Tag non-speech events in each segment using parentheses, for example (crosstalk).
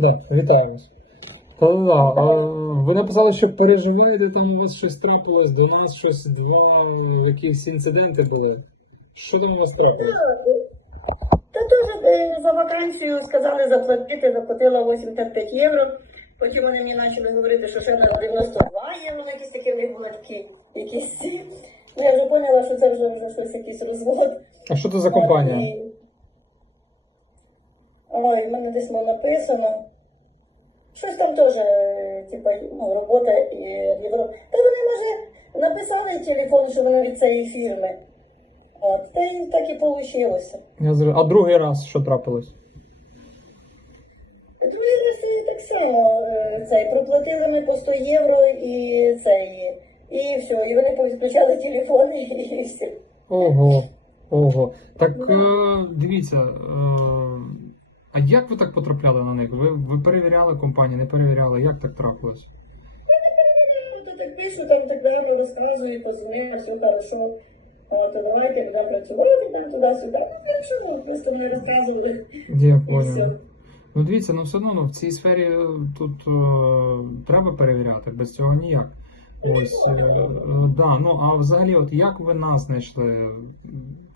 Да, вітаю вас. Та-да, а, ви написали, що переживаєте, там у вас щось трапилось, до нас щось два якісь інциденти були. Що там у вас трапилось? Та теж е, за вакансію сказали заплатити, заплатила 85 євро. Потім вони мені почали говорити, що ще на 92 євро, якісь такі в них були такі якісь. Ну, я вже поняла, що це вже, вже щось якийсь розвод. А що це за компанія? І- Ой, в мене десь воно написано. Щось там теж, е, типа, ну, робота і Європа. Та вони, може, написали телефон, що вони від цієї фірми. От, та й так і вийшло. Я зр- А другий раз що трапилось? Другий раз і так само е, цей, проплатили ми по 100 євро і цей, і все, і вони повідключали телефони (laughs) і все. Ого, ого. Так е, дивіться, е, а як ви так потрапляли на них? Ви, ви перевіряли компанію, не перевіряли? Як так трапилось? Ну, то так пишу, там так далі розказую, позвонив, все хорошо. О, то давайте будемо працювати там туди-сюди. Ну, хорошо, просто не розказували. Я понял. Ну дивіться, ну все одно ну, в цій сфері е, тут е, треба перевіряти, без цього ніяк. Ось е, е, да, ну а взагалі, от як ви нас знайшли?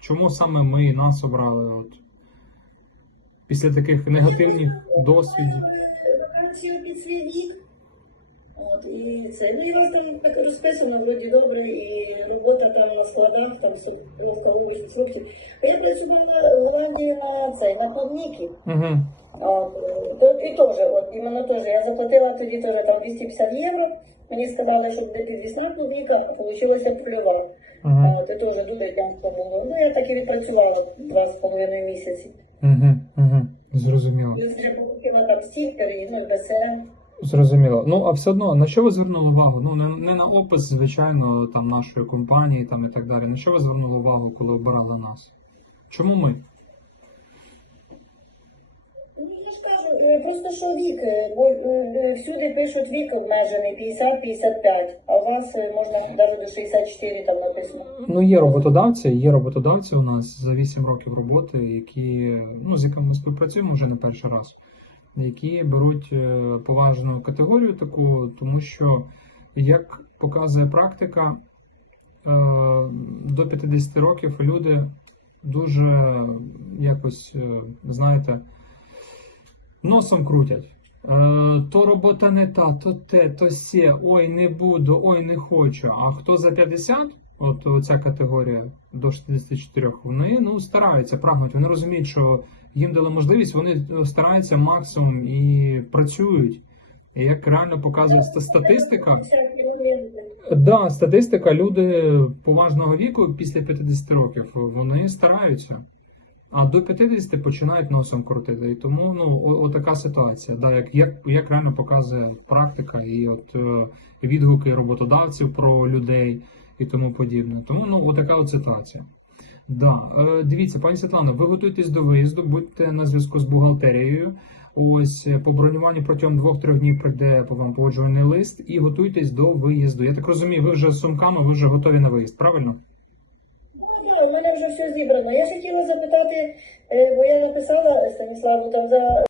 Чому саме ми нас обрали? От після таких негативних досвідів? От, і це, ну і вас там так розписано, вроді добре, і робота там на складах, там ловка овочів, фруктів. А я працювала в Голландії на цей, на плавніки. Угу. То, і теж, от, іменно теж, я заплатила тоді теж там 250 євро. Мені сказали, що буде підвісна плавніка, а вийшло польова. Угу. От, і теж дуже тяжко було. Ну, я так і відпрацювала два з половиною місяці. Угу. Угу. Зрозуміло. Ну. Зрозуміло. Ну а все одно на що ви звернули увагу? Ну не, не на опис, звичайно, там нашої компанії там і так далі. На що ви звернули увагу, коли обирали нас? Чому ми? Ну, я ж кажу, е, просто що вік, е, бо е, всюди пишуть вік обмежений 50-55, а у вас можна навіть до 64 там написано. Ну, є роботодавці, є роботодавці у нас за 8 років роботи, які ну з якими ми співпрацюємо вже не перший раз, які беруть поважну категорію таку, тому що як показує практика, до 50 років люди дуже якось, знаєте, носом крутять. Е, то робота не та, то те, то сє, ой, не буду, ой, не хочу. А хто за 50, от ця категорія до 64, вони ну, стараються, прагнуть. Вони розуміють, що їм дали можливість, вони е, стараються максимум і працюють. І як реально показує статистика, да, статистика, люди поважного віку після 50 років вони стараються. А до 50 починають носом крутити. І тому ну, о, ситуація. Да, як, як, як реально показує практика і от е, відгуки роботодавців про людей і тому подібне. Тому ну, отака от ситуація. Да. Е, дивіться, пані Світлана, ви готуєтесь до виїзду, будьте на зв'язку з бухгалтерією. Ось е, по бронюванню протягом двох-трьох днів прийде по вам погоджувальний лист і готуйтесь до виїзду. Я так розумію, ви вже з сумками, ви вже готові на виїзд, правильно? Ну, да, у мене вже все зібрано. Я ж хотіла запитати, е, бо я написала Станіславу там за